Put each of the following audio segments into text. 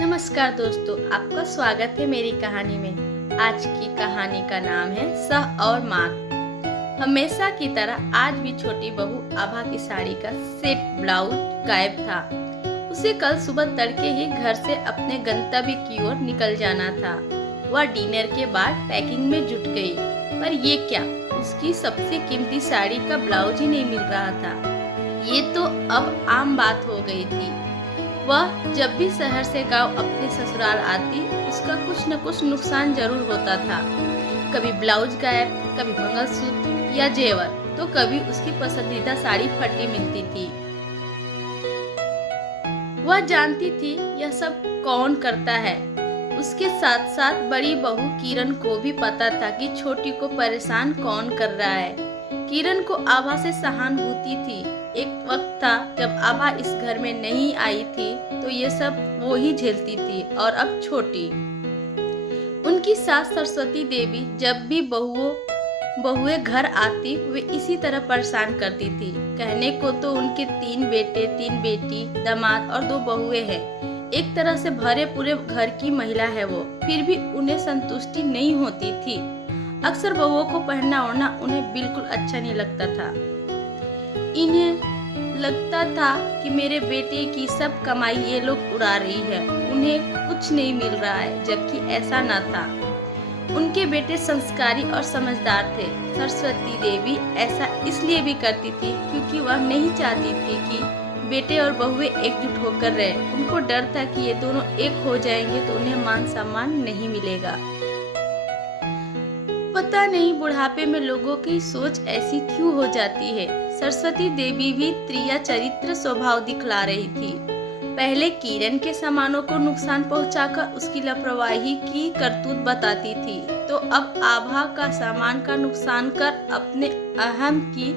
नमस्कार दोस्तों, आपका स्वागत है मेरी कहानी में। आज की कहानी का नाम है सह और माग। हमेशा की तरह आज भी छोटी बहू आभा की साड़ी का सेट ब्लाउज गायब था। उसे कल सुबह तड़के ही घर से अपने गंतव्य की ओर निकल जाना था। वह डिनर के बाद पैकिंग में जुट गई, पर ये क्या, उसकी सबसे कीमती साड़ी का ब्लाउज ही नहीं मिल रहा था। ये तो अब आम बात हो गई थी। वह जब भी शहर से गांव अपने ससुराल आती, उसका कुछ न कुछ नुकसान जरूर होता था। कभी ब्लाउज गायब, कभी मंगलसूत्र या जेवर, तो कभी उसकी पसंदीदा साड़ी फटी मिलती थी। वह जानती थी यह सब कौन करता है। उसके साथ साथ बड़ी बहू किरण को भी पता था कि छोटी को परेशान कौन कर रहा है। किरण को आभा से सहानुभूति थी। एक वक्त था जब आभा इस घर में नहीं आई थी तो ये सब वो ही झेलती थी, और अब छोटी। उनकी सास सरस्वती देवी जब भी बहुएं घर आती, वे इसी तरह परेशान करती थी। कहने को तो उनके 3 बेटे 3 बेटी, दामाद और 2 बहुएं हैं। एक तरह से भरे पूरे घर की महिला है वो, फिर भी उन्हें संतुष्टि नहीं होती थी। अक्सर बहुओं को पहनना ओढ़ना उन्हें बिल्कुल अच्छा नहीं लगता था। इन्हें लगता था कि मेरे बेटे की सब कमाई ये लोग उड़ा रही है, उन्हें कुछ नहीं मिल रहा है, जबकि ऐसा न था। उनके बेटे संस्कारी और समझदार थे। सरस्वती देवी ऐसा इसलिए भी करती थी क्योंकि वह नहीं चाहती थी कि बेटे और बहुएं एकजुट होकर रहे। उनको डर था कि ये दोनों एक हो जाएंगे तो उन्हें मान सम्मान नहीं मिलेगा। पता नहीं बुढ़ापे में लोगों की सोच ऐसी क्यों हो जाती है। सरस्वती देवी भी त्रिया चरित्र स्वभाव दिखला रही थी। पहले किरण के सामानों को नुकसान पहुंचाकर उसकी लापरवाही की करतूत बताती थी, तो अब आभा का सामान का नुकसान कर अपने अहम की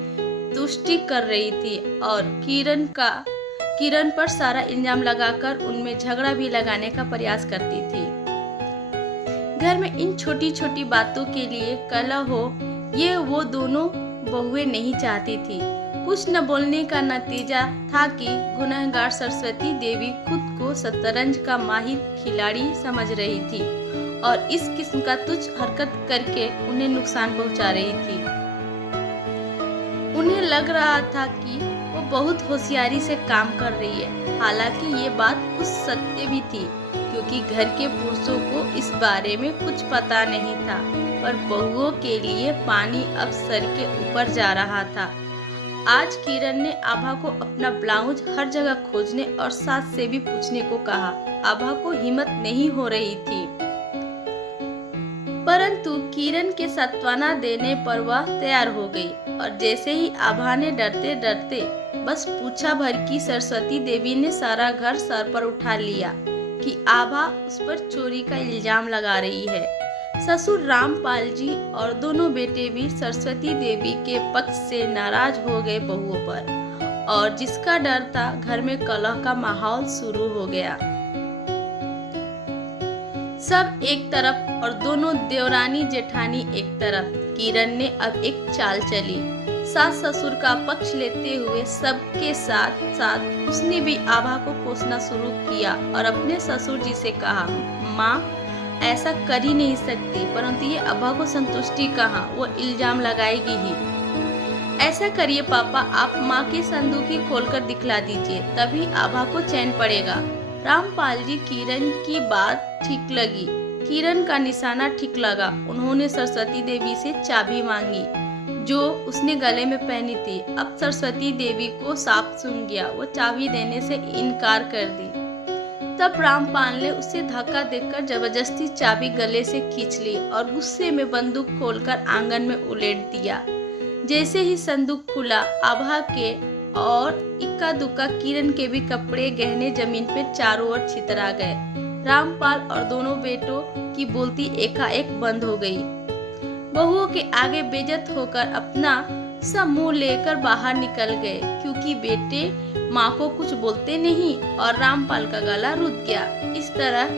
तुष्टि कर रही थी, और किरण पर सारा इल्जाम लगाकर उनमें झगड़ा भी लगाने का प्रयास करती थी। घर में इन छोटी छोटी बातों के लिए कलह हो, ये वो दोनों बहुएं नहीं चाहती थी। कुछ न बोलने का नतीजा था कि गुनहगार सरस्वती देवी खुद को शतरंज का माहिर खिलाड़ी समझ रही थी और इस किस्म का तुच्छ हरकत करके उन्हें नुकसान पहुंचा रही थी। उन्हें लग रहा था कि वो बहुत होशियारी से काम कर रही है। हालांकि ये बात कुछ सत्य भी थी, क्योंकि घर के पुरुषों को इस बारे में कुछ पता नहीं था, पर बहुओं के लिए पानी अब सर के ऊपर जा रहा था। आज किरण ने आभा को अपना ब्लाउज हर जगह खोजने और सास से भी पूछने को कहा। आभा को हिम्मत नहीं हो रही थी, परंतु किरण के सांत्वना देने पर वह तैयार हो गई, और जैसे ही आभा ने डरते डरते बस पूछा भर की, सरस्वती देवी ने सारा घर सर पर उठा लिया कि आभा उस पर चोरी का इल्जाम लगा रही है। ससुर रामपाल जी और दोनों बेटे भी सरस्वती देवी के पक्ष से नाराज हो गए बहुओं पर, और जिसका डर था घर में कलह का माहौल शुरू हो गया। सब एक तरफ और दोनों देवरानी जेठानी एक तरफ। किरण ने अब एक चाल चली। सास ससुर का पक्ष लेते हुए सबके साथ साथ उसने भी आभा को कोसना शुरू किया और अपने ससुर जी से कहा, माँ ऐसा कर ही नहीं सकती, परंतु ये आभा को संतुष्टि कहाँ, वो इल्जाम लगाएगी ही। ऐसा करिए पापा, आप माँ की संदूकी खोलकर दिखला दीजिए, तभी आभा को चैन पड़ेगा। रामपाल जी किरण की बात ठीक लगी, किरण का निशाना ठीक लगा। उन्होंने सरस्वती देवी से चाबी मांगी जो उसने गले में पहनी थी। अब सरस्वती देवी को साफ सुन गया, वो चाबी देने से इनकार कर दी। तब रामपाल ने उसे धक्का देकर जबरदस्ती चाबी गले से खींच ली और गुस्से में बंदूक खोलकर आंगन में उलेट दिया। जैसे ही संदूक खुला, आभा के और इक्का दुक्का किरण के भी कपड़े गहने जमीन पे चारों ओर छितरा गए। रामपाल और दोनों बेटों की बोलती एकाएक बंद हो गई। बहुओं के आगे बेइज्जत होकर अपना सब मुंह लेकर बाहर निकल गए, क्योंकि बेटे माँ को कुछ बोलते नहीं और रामपाल का गला रुक गया। इस तरह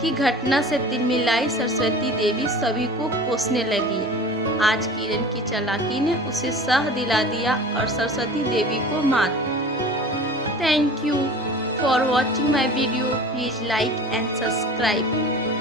की घटना से तिलमिलाई सरस्वती देवी सभी को कोसने लगी। आज किरण की चालाकी ने उसे सह दिला दिया और सरस्वती देवी को मात। Thank you. for watching my video. Please like and subscribe.